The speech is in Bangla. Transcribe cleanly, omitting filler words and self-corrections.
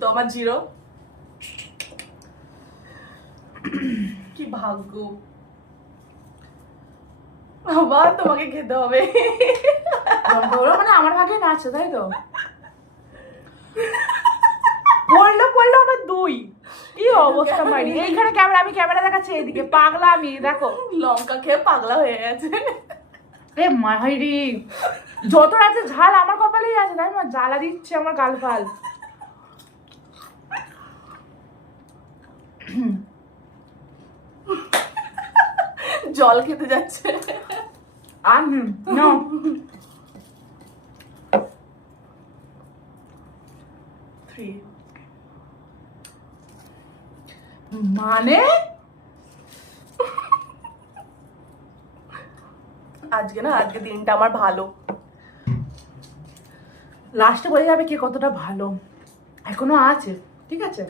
তো আমার 0। কি ভাগ্য, আবার তোমাকে খেতে হবে। ওরা মানে আমার ভাগে না আছে, তাই তো? পড়লো আবার 2। কি অবস্থা মারি, এইখানে ক্যামেরা, আমি ক্যামেরা দেখাচ্ছি এইদিকে, পাগলা আমি, দেখো লঙ্কা খেয়ে পাগলা হয়ে গেছে। এ মাইরি, যত রাতে ঝাল আমার কপালেই আছে, তাই না? জ্বালা দিচ্ছে আমার গাল ফাল। জল খেতে যাচ্ছে। আর নো, মানে আজকে দিনটা আমার ভালো। লাস্টে বোঝা যাবে কে কতটা ভালো। এখনো আছে, ঠিক আছে।